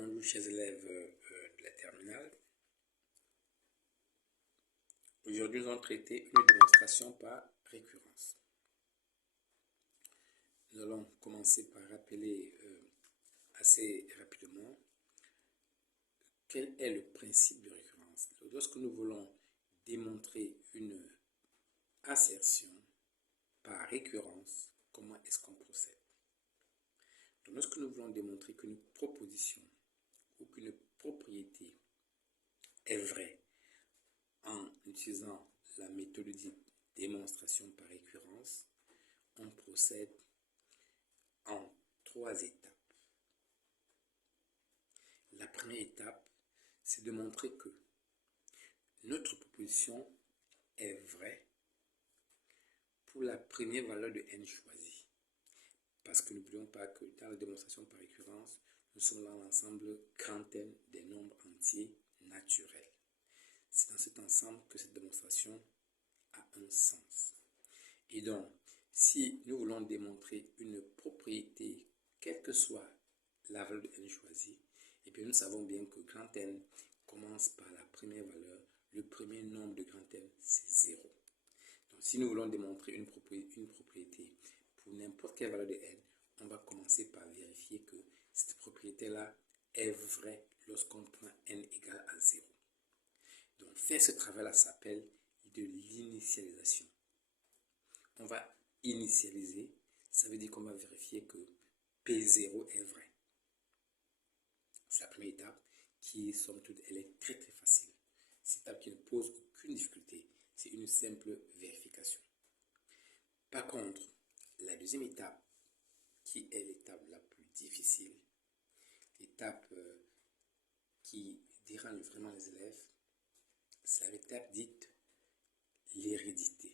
Bonjour chers élèves de la terminale. Aujourd'hui, nous allons traiter une démonstration par récurrence. Nous allons commencer par rappeler assez rapidement quel est le principe de récurrence. Lorsque nous voulons démontrer une assertion par récurrence, comment est-ce qu'on procède? Donc, lorsque nous voulons démontrer qu'une proposition ou qu'une propriété est vraie en utilisant la méthode de démonstration par récurrence, on procède en 3 étapes. La première étape, c'est de montrer que notre proposition est vraie pour la première valeur de n choisie. Parce que n'oublions pas que dans la démonstration par récurrence, nous sommes dans l'ensemble grand N des nombres entiers naturels. C'est dans cet ensemble que cette démonstration a un sens. Et donc, si nous voulons démontrer une propriété, quelle que soit la valeur de n choisie, et bien nous savons bien que grand N commence par la première valeur. Le premier nombre de grand N, c'est 0. Donc, si nous voulons démontrer une propriété pour n'importe quelle valeur de n, on va commencer par vérifier que cette propriété-là est vraie lorsqu'on prend n égale à 0. Donc, faire ce travail-là s'appelle de l'initialisation. On va initialiser, ça veut dire qu'on va vérifier que P0 est vrai. C'est la première étape qui, somme toute, elle est très très facile. C'est une étape qui ne pose aucune difficulté. C'est une simple vérification. Par contre, la deuxième étape, qui est l'étape la plus difficile, l'étape qui dérange vraiment les élèves, c'est l'étape dite l'hérédité.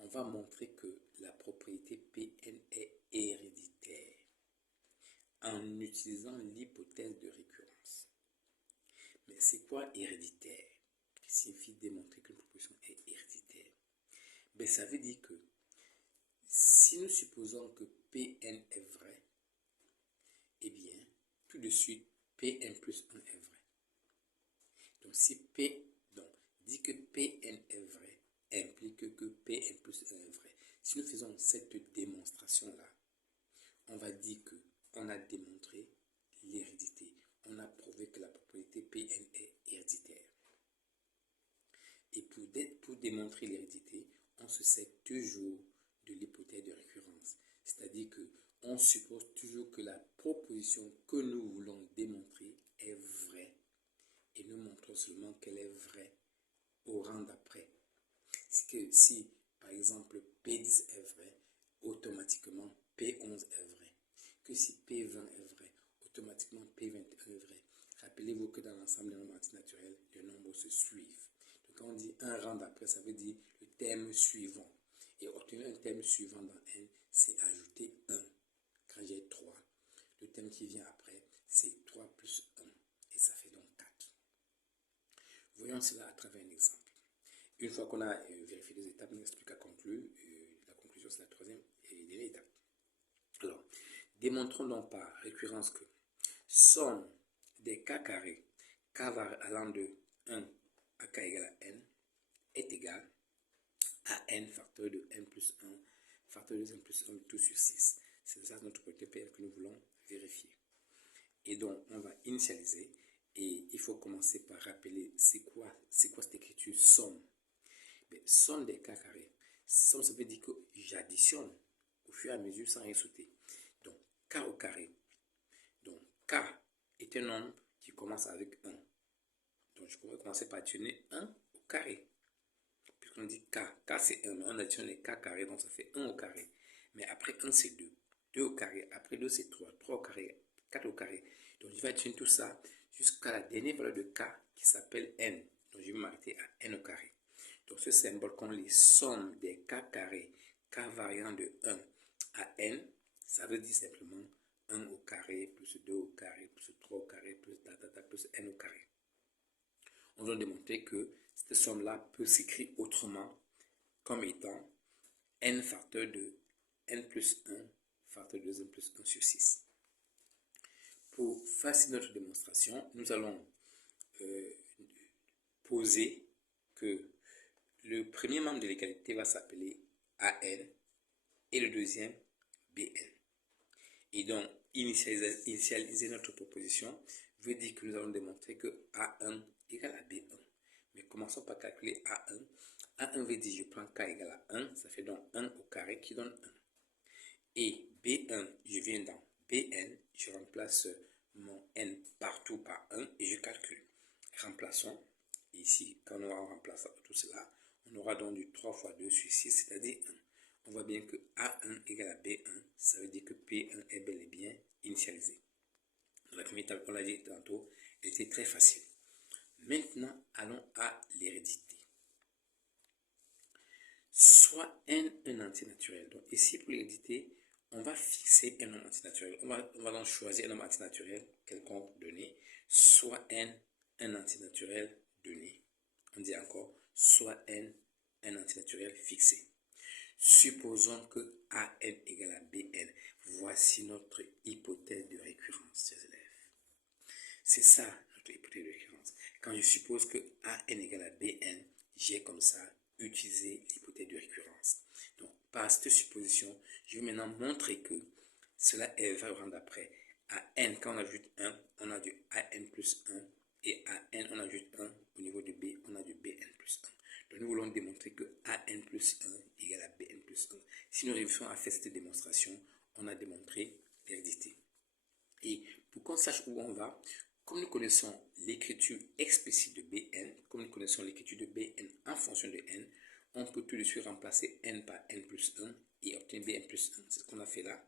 On va montrer que la propriété Pn est héréditaire en utilisant l'hypothèse de récurrence. Mais c'est quoi héréditaire? Qui signifie démontrer qu'une proposition est héréditaire? Ben, ça veut dire que si nous supposons que Pn est vrai, eh bien, tout de suite, Pn plus 1 est vrai. Donc, dit que Pn est vrai, implique que Pn plus 1 est vrai. Si nous faisons cette démonstration-là, on va dire qu'on a démontré l'hérédité. On a prouvé que la propriété Pn est héréditaire. Et pour démontrer l'hérédité, on se sert toujours de l'hypothèse de récurrence. C'est-à-dire qu'on suppose toujours que la proposition que nous voulons démontrer est vraie. Et nous montrons seulement qu'elle est vraie au rang d'après. C'est que si, par exemple, P10 est vrai, automatiquement P11 est vrai. Que si P20 est vrai, automatiquement P21 est vrai. Rappelez-vous que dans l'ensemble des nombres antinaturels, les nombres se suivent. Donc quand on dit un rang d'après, ça veut dire le terme suivant. Et obtenir un terme suivant dans N, c'est ajouter 1. Quand j'ai 3, le terme qui vient après, c'est 3 plus 1. Et ça fait donc 4. Voyons cela à travers un exemple. Une fois qu'on a vérifié les étapes, il ne reste plus qu'à conclure. La conclusion, c'est la troisième et dernière étape. Alors, démontrons donc par récurrence que somme des k carrés, k allant de 1 à k égale à n, est égale à n facteur de n plus 1, facteur de n plus 1, tout sur 6. C'est ça notre propriété Pn que nous voulons vérifier. Et donc, on va initialiser et il faut commencer par rappeler c'est quoi cette écriture somme. Somme des k carrés. Somme, ça veut dire que j'additionne au fur et à mesure sans rien sauter. Donc, k au carré. Donc, k est un nombre qui commence avec 1. Donc, je pourrais commencer par additionner 1 au carré. Puisqu'on dit k c'est 1. On additionne les k carrés, donc ça fait 1 au carré. Mais après 1, c'est 2. 2 au carré. Après 2, c'est 3. 3 au carré. 4 au carré. Donc, je vais additionner tout ça jusqu'à la dernière valeur de k qui s'appelle n. Donc, je vais m'arrêter à n au carré. Donc, ce symbole qu'on lit somme des k carrés, k variant de 1 à n, ça veut dire simplement 1 au carré, plus 2 au carré, plus 3 au carré, plus plus n au carré. On doit démontrer que cette somme-là peut s'écrire autrement comme étant n facteur de n plus 1 facteur de n plus 1 sur 6. Pour faciliter notre démonstration, nous allons poser que le premier membre de l'égalité va s'appeler AN et le deuxième BN. Et donc, initialiser notre proposition veut dire que nous allons démontrer que A1 égale à B1. Mais commençons par calculer A1. A1 veut dire je prends K égale à 1, ça fait donc 1 au carré qui donne 1. Et B1, je viens dans BN, je remplace mon N partout par 1 et je calcule. Remplaçons. Ici, quand on remplace tout cela, on aura donc du 3 fois 2 sur 6, c'est-à-dire 1. On voit bien que A1 égale à B1, ça veut dire que P1 est bel et bien initialisé. Dans la première table, on l'a dit tantôt, elle était très facile. Maintenant, allons à l'hérédité. Soit N un entier naturel. Donc ici, pour l'hérédité, on va fixer un nombre entier naturel. On va donc choisir un nombre entier naturel quelconque donné, soit N un entier naturel donné. On dit encore, soit N un entier naturel fixé. Supposons que AN égale à BN. Voici notre hypothèse de récurrence, chers élèves. C'est ça notre hypothèse de récurrence. Quand je suppose que AN égale à BN, j'ai comme ça utilisé l'hypothèse de récurrence. Donc, par cette supposition, je vais maintenant montrer que cela est vrai au rang d'après. À N, quand on ajoute 1, on a du AN plus 1. Et à N, on ajoute 1. Au niveau de B, on a du BN plus 1. Donc, nous voulons démontrer que AN plus 1 égale à BN plus 1. Si nous réussissons à faire cette démonstration, on a démontré l'hérédité. Et pour qu'on sache où on va, comme nous connaissons l'écriture explicite de Bn, comme nous connaissons l'écriture de Bn en fonction de n, on peut tout de suite remplacer n par n plus 1 et obtenir Bn plus 1. C'est ce qu'on a fait là.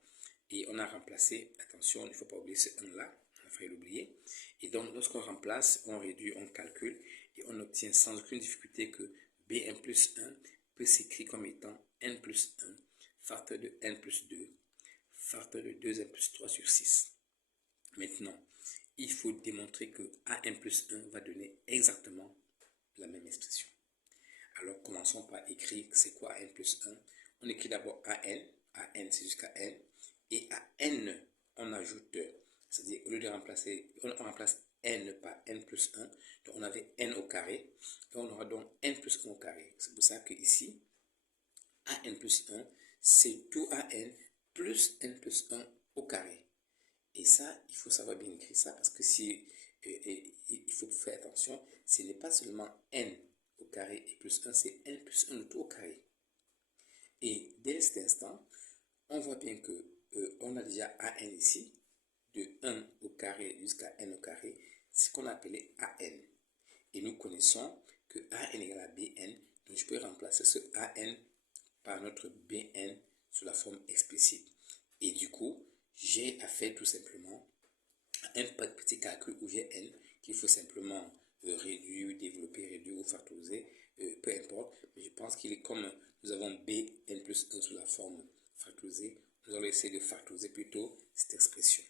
Et on a remplacé, attention, il ne faut pas oublier ce 1 là, on a failli l'oublier. Et donc, lorsqu'on remplace, on réduit, on calcule et on obtient sans aucune difficulté que Bn plus 1 peut s'écrire comme étant n plus 1, facteur de n plus 2, facteur de 2n plus 3 sur 6. Maintenant, il faut démontrer que AN plus 1 va donner exactement la même expression. Alors, commençons par écrire c'est quoi AN plus 1. On écrit d'abord AN c'est jusqu'à N, et à N, on ajoute, c'est-à-dire au lieu de remplacer, on remplace N par N plus 1, donc on avait N au carré, et on aura donc N plus 1 au carré. C'est pour ça que ici, AN plus 1, c'est tout AN plus N plus 1 au carré. Et ça, il faut savoir bien écrire ça parce que si il faut faire attention, ce n'est pas seulement n au carré et plus 1, c'est n plus 1 tout au carré. Et dès cet instant, on voit bien que on a déjà an ici, de 1 au carré jusqu'à n au carré, c'est ce qu'on appelait an. Et nous connaissons que an égale à bn, donc je peux remplacer ce an par notre bn sous la forme explicite. Et du coup, j'ai à faire tout simplement un petit calcul où j'ai n qu'il faut simplement réduire, développer, réduire ou factoriser, peu importe. Mais je pense qu'il est comme nous avons bn plus 1 sous la forme factorisée, nous allons essayer de factoriser plutôt cette expression.